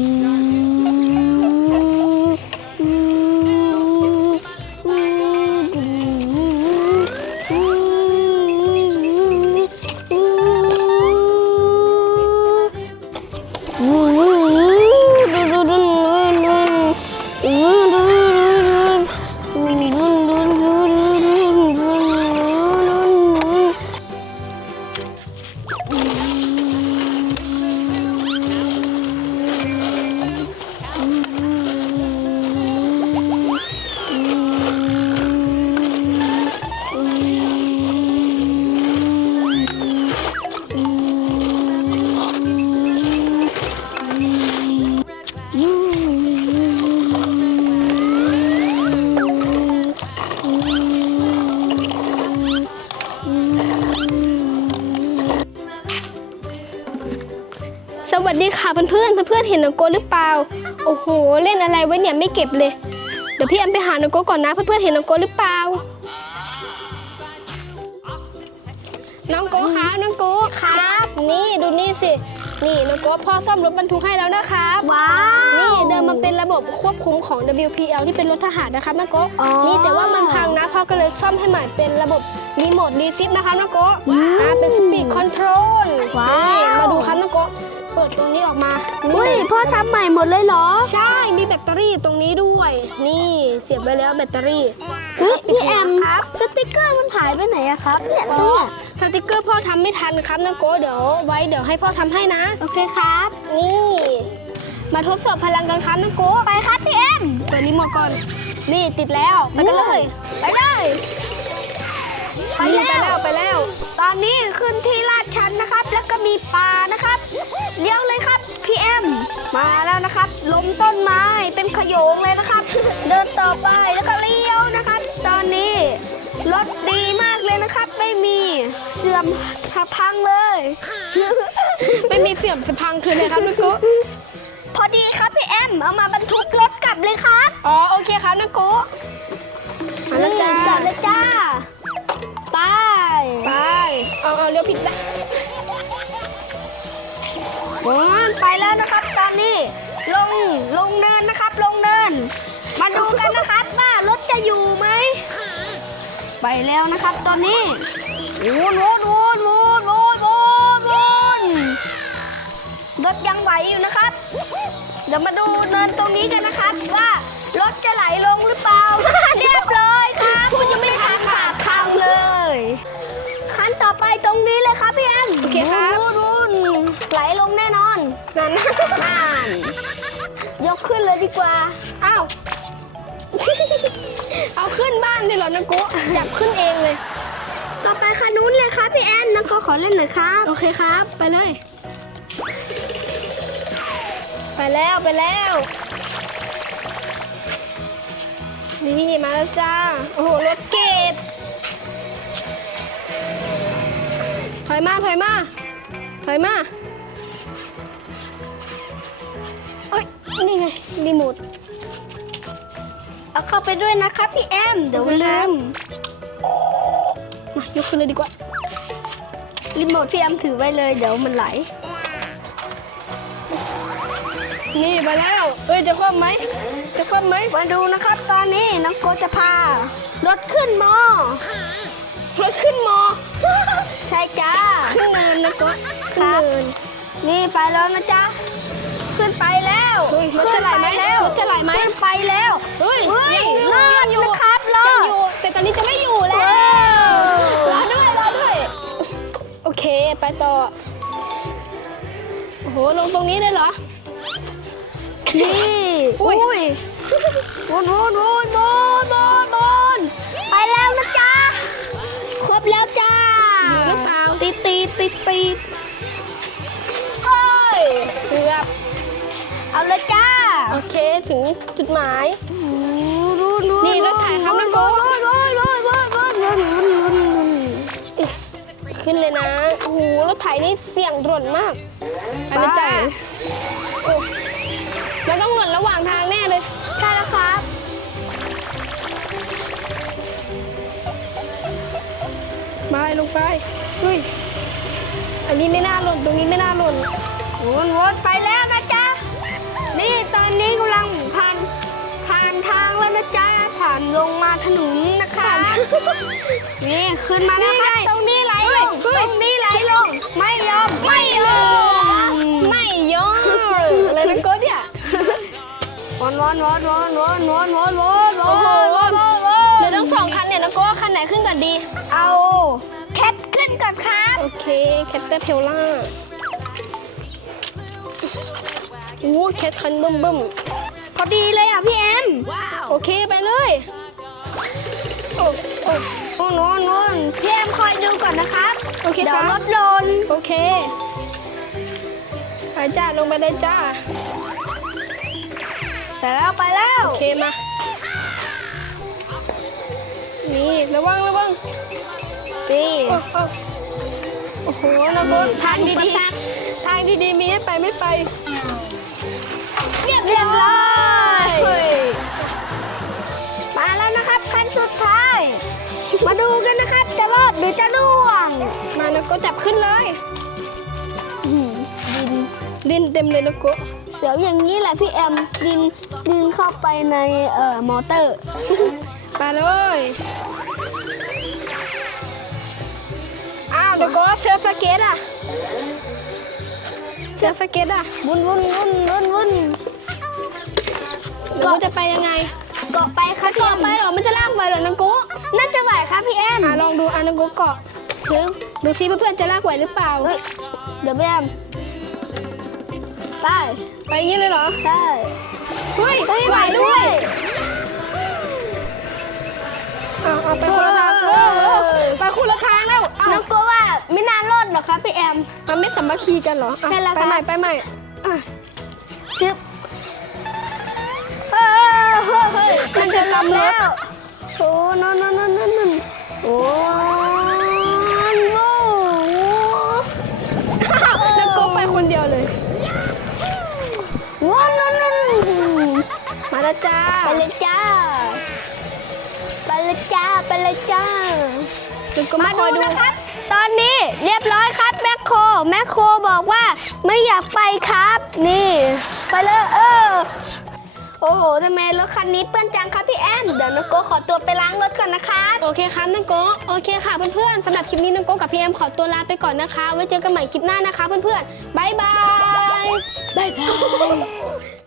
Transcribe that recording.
Mm. สวัสดีค่ะเพื่อนๆเพื่อนๆเห็นนโกหรือเปล่า โอ้โห เล่นอะไรไว้เนี่ยไม่เก็บเลย เดี๋ยวพี่แอมไปหานโกก่อนนะเพื่อนๆเห็นนโกหรือเปล่า น้องโกคะน้องโกครับ นี่ดูนี่สิ นี่น้องโกพ่อซ่อมรถบรรทุกให้แล้วนะครับ ว้าว นี่เดิมมันเป็นระบบควบคุมของ WPL ที่เป็นรถทหารนะครับน้องโกอ๋อนี่แต่ว่ามัน มให้ใหม่เป็นระบบรีโมทรีซิปนะคะน้องโกอ่าเป็นสปีดคอนโทรลว้าว มาดูครับน้องโกเปิดตรงนี้ออกมาอุ้ยนี่พ่อทำใหม่หมดเลยเหรอใช่มีแบตเตอรี่ตรงนี้ด้วย นี่เสียบไว้แล้วแบตเตอรี่ เฮ้ยพี่แอมครับสติกเกอร์มันหายไปไหนอะครับเนี่ยตรงเนี้ยสติกเกอร์พ่อทำไม่ทันครับน้องโกเดี๋ยวไว้เดี๋ยวให้พ่อทำให้นะ โอเคครับ นี่ มาทดสอบพลังกันครับน้องโกไปครับพี่แอมเปิดรีโมทก่อน นี่ติดแล้วไปกันเลย ไปเลย นนี้ขึ้นที่ลาดชันนะครับ แล้วก็มีป่านะครับ เลี้ยวเลยครับพี่แอมมาแล้วนะครับล้มต้นไม้เป็นขโยงเลยนะครับ เดินต่อไปแล้วก็เลี้ยวนะครับ ตอนนี้รถดีมากเลยนะครับ ไม่มีเสื่อมพังเลย ไม่มีเสื่อมสะพังคือเลยครับน้องโกพอดีครับพี่แอมเอามาบรรทุกรถกลับเลยครับ อ๋อโอเคครับน้องโกมาแล้วจ้าจอดเลยจ้าไป ไป เอาเอาเลี้ยวผิดแล้วอืมไปแล้วนะครับ ตอนนี้ ลงลงเนินนะครับ ลงเนิน มาดูกันนะครับว่ารถจะอยู่ไหม ไปแล้วนะครับ ตอนนี้วนวนวนวนวนวนวนรถยังไหวอยู่นะครับ เดี๋ยวมาดูเนินตรงนี้กันนะครับ ว่ารถจะไหลลงหรือเปล่า ต่อไปตรงนี้เลยครับพี่แอมโอเคครับวนวนวนไหลลงแน่นอนนั่นนั่นยกขึ้นเลยดีกว่าอ้าวเอาขึ้นบ้านเลยเหรอน้องโกจับขึ้นเองเลย ต่อไปคันนู้นเลยครับพี่แอนน้องก็ขอเล่นหน่อยครับ โอเคครับ ไปเลย ไปแล้วไปแล้วนี่มาแล้วจ้า โอ้โหรถเกต ถอยมาถอยมาถอยมาเอ้ยนี่ไงรีโมทเอาเข้าไปด้วยนะครับพี่แอมเดี๋ยวลืมมายกขึ้นเลยดีกว่ารีโมทพี่แอมถือไว้เลยเดี๋ยวมันไหล นี่ไปแล้วเอ้ยจะคว่ำไหมจะคว่ำไหมมาดูนะครับ ตอนนี้น้องโกจะพารถขึ้นมอ รถขึ้นมอ ใช่จ้า ขึ้นเนินนะก็ขึ้นครับเนิน นี่ไปแล้วนะจ๊ะ ขึ้นไปแล้วเฮ้ยรถจะไหลไหมขึ้นปแล้วรถจะไหลไหม ขึ้นไปแล้วเฮ้ยเฮ้ยยังอยู่รอดยังอยู่นะครับรอยังดอยู่ แต่ตอนนี้จะไม่อยู่แล้วว้าวรอด้วยรอด้วย โอเค ไปต่อ โอ้โห ลงตรงนี้เลยเหรอ นี่ อุ้ย วนวนวนวน ดติดเฮ้ยเกือบ เอาเลยจ้า โอเคถึงจุดหมาย นี่นี่รถถ่ายครับน้องโกขึ้นเลยนะ โอ้โห รถไถนี่เสี่ยงหล่นมากไปเลยจ้ามันต้องหล่นระหว่างทางแน่เลย ใช่แล้วครับ ไปลงไปเฮ้ย อันนี้ไม่น่าหล่นตรงนี้ไม่น่าหล่นวนวนไปแล้วนะจ๊ะ นี่ตอนนี้กำลังผ่านผ่านทางแล้วนะจ๊ะผ่านลงมาถนนนะคะนี่ขึ้นมาแล้วครับตรงนี้ไหลลงเฮ้ตยรงนี้ไหลลง ไม่ยอมไม่ยอมไม่ยอมอะไรนะก็เนี่ยวนวนวนวนวนวนวนวนวนโอ้โหวนวนวนเดี๋ยวทั้งสองคันเนี่ยนะก็คันไหนขึ้นก่อนดี เอาแคทขึ้ นก่อนครับ โอเคแคทเตอร์เพลล่าโอ้แคทคันบึ้มบึ้มพอดีเลยอะพี่แอม โอเคไปเลย โอ้โอ้โอ้นนนพี่แอมคอยดูก่อนนะครับโอเคเดี๋ยควรับรถหล่นโอเคไปจ้าลงไปเลยจ้าไปแล้วไปแล้ว โอเคมา นี่ระวังระวัง นี่โอ้โอ้โอ้โหนะบนผ่านดีอุปดีสรรคผ่านงดีๆมีให้ไปไม่ไป เรียบร้อยมาแล้วนะครับคันสุดท้าย มาดูกันนะครับจะรอดหรือจะร่วง มานะโกจับขึ้นเลยอืมดินดินเต็มเลยนะโกเสียวอย่างนี้แหละพี่แอมดินดินเข้าไปในเอ่อมอเตอร์มาเลย อ้าวเดี๋ยวโกเซิร์ฟสเก็ตอะเซิร์ฟสเก็ตอะวุ่นวุ่นวุ่นวุ่นวุ่นโกจะไปยังไงเกาะไปครับพี่ต่แออมไปเหรอมันจะลากไปเหรอนังโกน่าจะไหวครับพี่แอมอะลองดูอะนังโกเกาะเชื่อดูซิเพื่อนๆจะลากไหวหรือเปล่าเอ้ยเดี๋ยวพี่แอมไปไปอย่างนี้เลยเหรอได้เฮ้ยเฮ้ยไหวด้วยเอาเอาไปคนละทางเออเออไปคนละทางแล้วเอาน้องกลัวว่า ไม่นานรอดหรอกครับพี่แอม มันไม่สามัคคีกันเหรออะใช่แล้วไปครับใหม่ไปใหม่อะชึบเออเฮ้ยเฮ้ยมันจะลำแล้วโอ้นนนนนนนโอ้โหแล้วโกไปคนเดียวเลย ว้าวนนนมาแล้วจ้าไปเลยจ้า ไปเลยจ้า ไปเลยจ้า แล้วก็มามาดูคอยดูนะครับ ตอนนี้เรียบร้อยครับแมคโครแมคโครบอกว่าไม่อยากไปครับ นี่ ไปเลยเออโอ้โหทำไมรถคันนี้เปื้อนจังครับพี่แอนเดี๋ยวน้องโกขอตัวไปล้างรถก่อนนะคะ โอเคครับนังโกโอเคค่ะเพื่อนๆสำหรับคลิปนี้นังโกกับพี่แอมขอตัวลาไปก่อนนะคะ ไว้เจอกันใหม่คลิปหน้านะคะ เพื่อนๆบ๊ายบายบ๊ายบาย